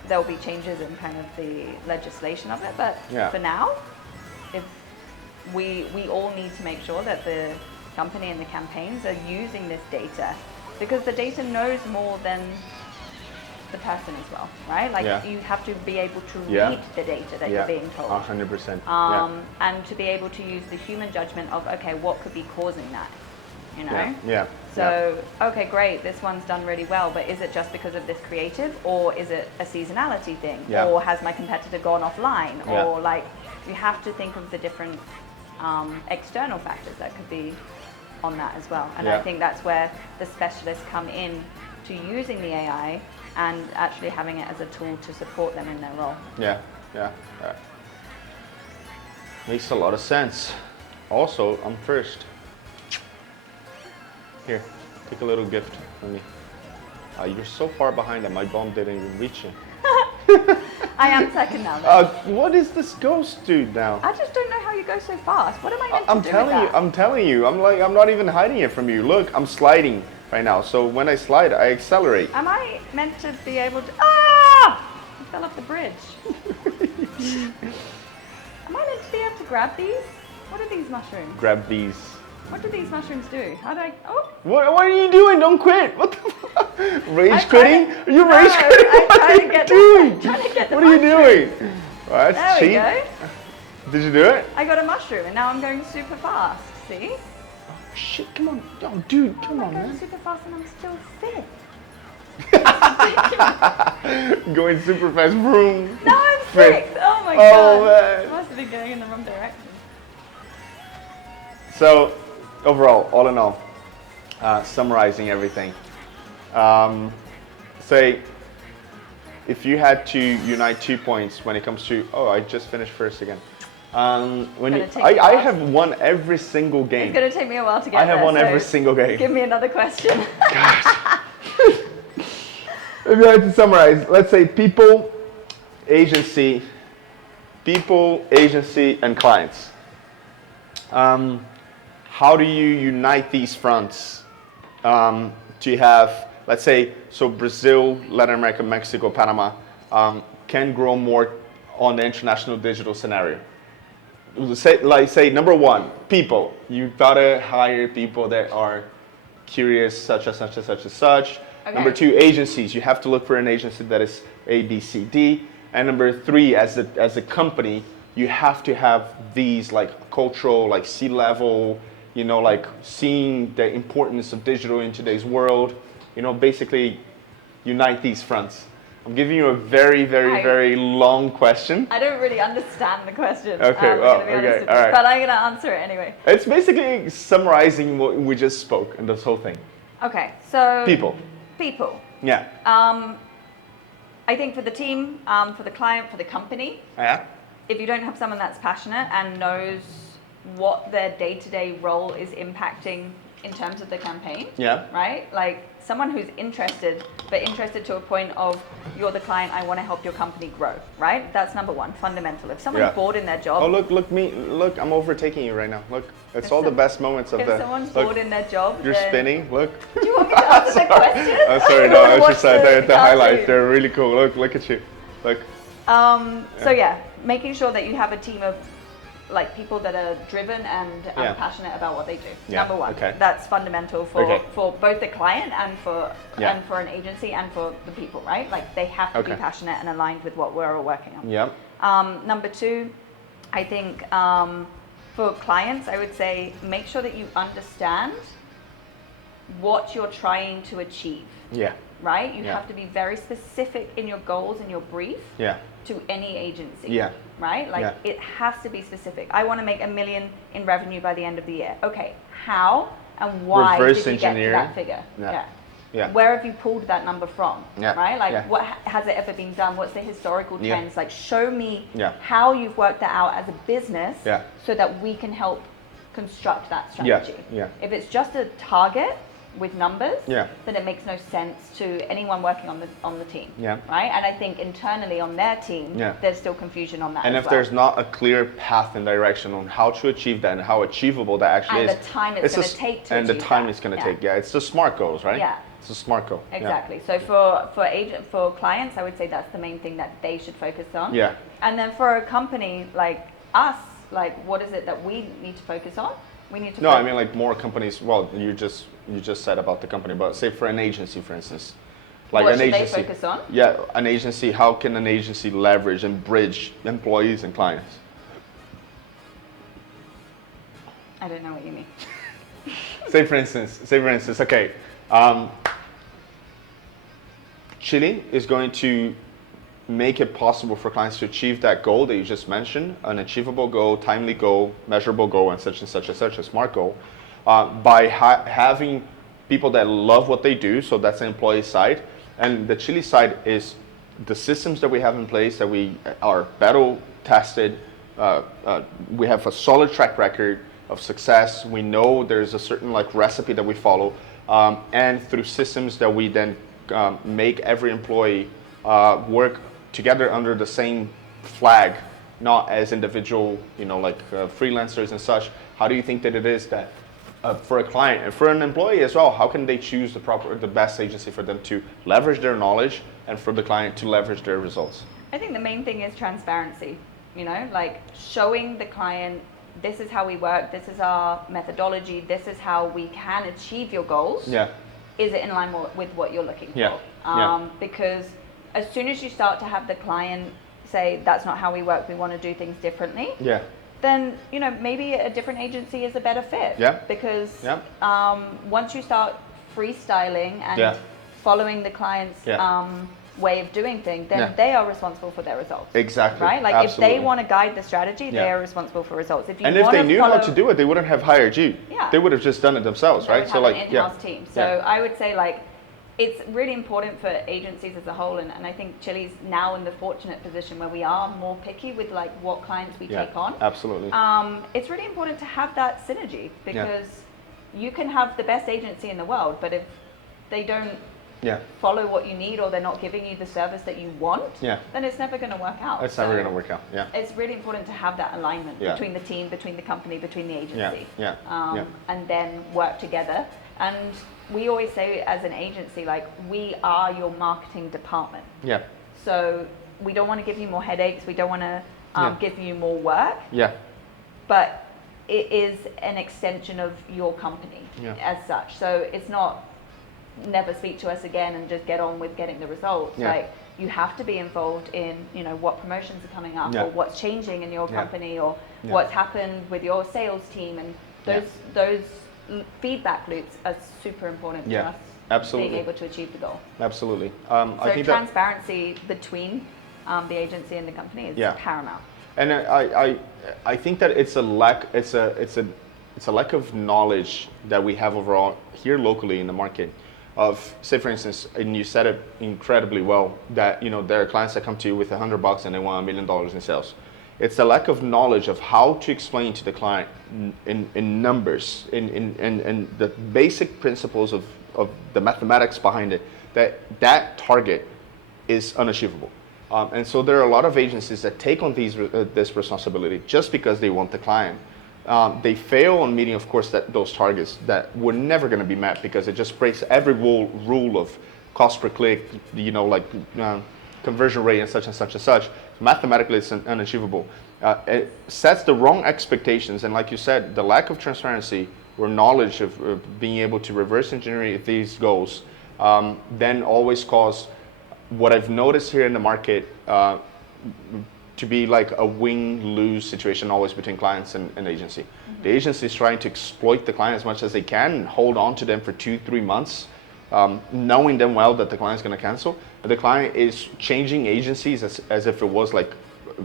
there'll be changes in kind of the legislation of it. But for now, if we all need to make sure that the company and the campaigns are using this data, because the data knows more than the person as well, right? Like you have to be able to read the data that you're being told. 100%. And to be able to use the human judgment of, okay, what could be causing that, you know? So, okay, great, this one's done really well, but is it just because of this creative, or is it a seasonality thing? Or has my competitor gone offline? Or like, you have to think of the different external factors that could be on that as well. And I think that's where the specialists come in to using the AI and actually having it as a tool to support them in their role. Makes a lot of sense. Also, I'm first. Here, take a little gift from me. You're so far behind that my bomb didn't even reach you. I am second now, though. What is this ghost dude now? I just don't know how you go so fast. What am I meant to do I'm telling you. I'm not even hiding it from you. Look, I'm sliding right now. So when I slide, I accelerate. Am I meant to be able to... Ah! I fell off the bridge. Am I meant to be able to grab these? What are these mushrooms? Grab these. What do these mushrooms do? How do I... Oh! What are you doing? Don't quit. What the fuck? Rage quitting? Are you rage quitting? What are you doing? What are you doing? Well, that's cheap. There we go. Did you do it? I got a mushroom and now I'm going super fast. See? Oh, shit, come on. Oh, dude, come on, man. I'm going super fast and I'm still fit. Going super fast. Vroom. No, I'm sick. Oh my god. Man. I must have been going in the wrong direction. So, overall, all in all, summarizing everything, say, if you had to unite 2 points when it comes to, oh, I just finished first again. I have won every single game. It's going to take me a while to get I have there, won so every single game. Give me another question. If you had to summarize, let's say people, agency, and clients. How do you unite these fronts to have, let's say, so Brazil, Latin America, Mexico, Panama can grow more on the international digital scenario? Say number one, people. You gotta hire people that are curious, such as such and such and such. Okay. Number two, agencies. You have to look for an agency that is A, B, C, D. And number three, as a company, you have to have these like cultural, like C-level, you know, like seeing the importance of digital in today's world. You know, basically unite these fronts. I'm giving you a very, very, very long question. I don't really understand the question. Okay, well, okay, all right. But I'm going to answer it anyway. It's basically summarizing what we just spoke and this whole thing. Okay, so... People. Yeah. I think for the team, for the client, for the company, Yeah. if you don't have someone that's passionate and knows what their day-to-day role is impacting in terms of the campaign, Yeah. right? Like someone who's interested, but interested to a point of you're the client, I want to help your company grow, right? That's number one, fundamental. If someone's bored in their job... Oh, look, I'm overtaking you right now. Look, it's all the best moments of if the... If someone's bored in their job, You're spinning, look. Do you want me to answer the question? I'm sorry, no, I was just the highlights. cartoon. They're really cool. Look at you. Look. So yeah, making sure that you have a team of like people that are driven and passionate about what they do. Yeah. Number one, Okay. that's fundamental for both the client and for an agency and for the people, right? Like they have to be passionate and aligned with what we're all working on. Yeah. Number two, I think for clients, I would say make sure that you understand what you're trying to achieve. Yeah. Right? You have to be very specific in your goals and your brief to any agency. Yeah. Right? Like it has to be specific. I want to make $1 million in revenue by the end of the year. Okay, how and why did you get to that figure? Yeah. Where have you pulled that number from? Yeah. Right? Like what has it ever been done? What's the historical trends? Like show me how you've worked that out as a business so that we can help construct that strategy. If it's just a target with numbers, then it makes no sense to anyone working on the team. Right? And I think internally on their team, there's still confusion on that. And if there's not a clear path and direction on how to achieve that and how achievable that actually is, and the time it's going to take to and the achieve time that. it's going to take. Yeah, it's the SMART goals, right? Yeah. It's a SMART goal. Exactly. So for clients, I would say that's the main thing that they should focus on. Yeah. And then for a company like us, like what is it that we need to focus on? We need to. No, I mean like more companies. Well, you just said about the company, but say for an agency, for instance, like what an should agency. They focus on? Yeah, an agency. How can an agency leverage and bridge employees and clients? I don't know what you mean. Say for instance, okay, Chili is going to make it possible for clients to achieve that goal that you just mentioned, an achievable goal, timely goal, measurable goal, and such, a SMART goal, by having people that love what they do, so that's the employee side. And the Chili side is the systems that we have in place, that we are battle tested, we have a solid track record of success. We know there's a certain like recipe that we follow, and through systems that we then make every employee work together under the same flag, not as individual, you know, like freelancers and such. How do you think that it is that for a client and for an employee as well, how can they choose the best agency for them to leverage their knowledge and for the client to leverage their results? I think the main thing is transparency, you know, like showing the client, this is how we work, this is our methodology, this is how we can achieve your goals. Yeah. Is it in line with what you're looking for? Yeah. Because as soon as you start to have the client say, that's not how we work, we want to do things differently, then, you know, maybe a different agency is a better fit. Yeah. Because once you start freestyling and following the client's way of doing things, then they are responsible for their results. Exactly. Right? Like if they want to guide the strategy, they are responsible for results. If they knew how to do it, they wouldn't have hired you. Yeah. They would have just done it themselves, right? So like an in-house team. So I would say like it's really important for agencies as a whole, and I think Chili's now in the fortunate position where we are more picky with like what clients we take on. Absolutely. It's really important to have that synergy, because you can have the best agency in the world, but if they don't follow what you need, or they're not giving you the service that you want, then it's never going to work out. It's never going to work out. Yeah. It's really important to have that alignment between the team, between the company, between the agency, and then work together. And we always say as an agency, like, we are your marketing department. Yeah. So we don't want to give you more headaches. We don't want to give you more work. Yeah. But it is an extension of your company as such. So it's not never speak to us again and just get on with getting the results. Like, you have to be involved in, you know, what promotions are coming up, or what's changing in your company, or what's happened with your sales team, and those feedback loops are super important for us. Absolutely. Being able to achieve the goal. Absolutely. So I think transparency between the agency and the company is paramount. And I think that it's a lack of knowledge that we have overall here locally in the market. Of, say for instance, and you said it incredibly well, that, you know, there are clients that come to you with $100 and they want $1 million in sales. It's the lack of knowledge of how to explain to the client in numbers, in the basic principles of the mathematics behind it, that target is unachievable. And so there are a lot of agencies that take on this responsibility just because they want the client. They fail on meeting, of course, those targets that were never going to be met, because it just breaks every rule of cost per click, you know, like conversion rate and such and such and such. Mathematically, it's unachievable. It sets the wrong expectations, and like you said, the lack of transparency or knowledge of being able to reverse engineer these goals, then always cause what I've noticed here in the market to be like a win-lose situation always between clients and agency. The agency is trying to exploit the client as much as they can and hold on to them for 2-3 months, knowing them well that the client's going to cancel. But the client is changing agencies as if it was like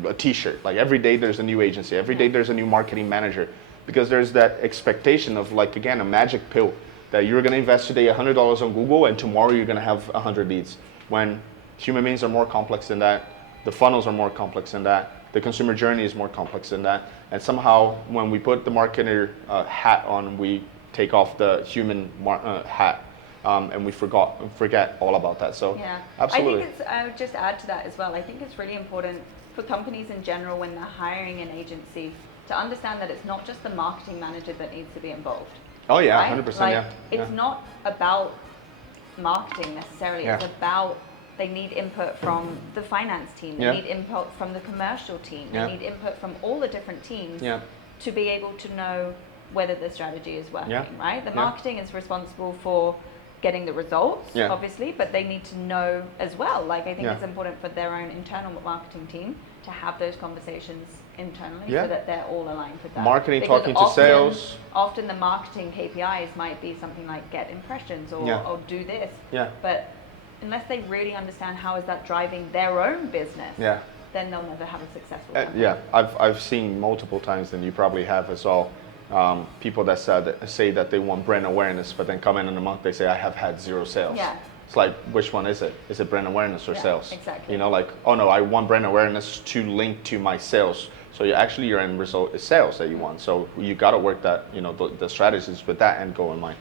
a t-shirt. Like, every day there's a new agency, every day there's a new marketing manager, because there's that expectation of, like, again, a magic pill that you're going to invest today $100 on Google and tomorrow you're going to have 100 leads, when human beings are more complex than that. The funnels are more complex than that. The consumer journey is more complex than that. And somehow, when we put the marketer hat on, we take off the human hat, and we forget all about that. So, absolutely. I would just add to that as well. I think it's really important for companies in general, when they're hiring an agency, to understand that it's not just the marketing manager that needs to be involved. Oh yeah, right? 100%. Like, it's not about marketing necessarily. It's about, they need input from the finance team. They need input from the commercial team. They need input from all the different teams to be able to know whether the strategy is working, right? The marketing is responsible for getting the results, obviously, but they need to know as well. Like, I think it's important for their own internal marketing team to have those conversations internally so that they're all aligned with that. Marketing because talking to sales. Often the marketing KPIs might be something like get impressions or do this. But unless they really understand how is that driving their own business, then they'll never have a successful campaign. I've seen multiple times, and you probably have as well, people that say that they want brand awareness, but then come in a month, they say, I have had 0 sales. It's like, which one is it? Is it brand awareness or sales? Exactly. You know, like, oh no, I want brand awareness to link to my sales. So actually your end result is sales that you want. So you got to work that, you know, the strategies with that end goal in mind.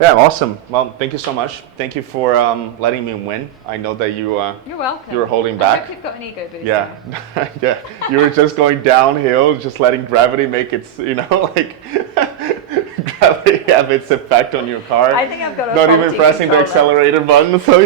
Yeah, awesome. Well, thank you so much. Thank you for letting me win. I know that you You're welcome. You were holding back. I hope you've got an ego boost. Yeah, you were just going downhill, just letting gravity make its, you know, like gravity have its effect on your car. I think I've got a not even pressing the accelerator button. So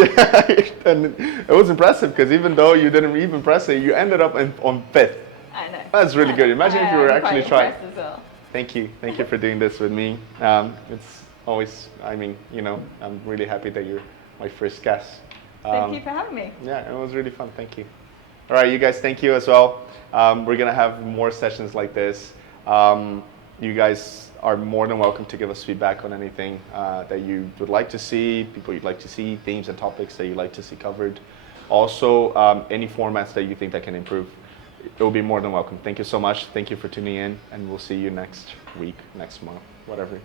and it was impressive, because even though you didn't even press it, you ended up on 5th. I know. That's really good. Imagine if you were actually trying. As well. Thank you for doing this with me. It's always, I mean, you know, I'm really happy that you're my first guest. Thank you for having me. Yeah, it was really fun. Thank you. All right, you guys, thank you as well. We're going to have more sessions like this. You guys are more than welcome to give us feedback on anything that you would like to see, people you'd like to see, themes and topics that you'd like to see covered. Also, any formats that you think that can improve. It will be more than welcome. Thank you so much. Thank you for tuning in, and we'll see you next week, next month, whatever.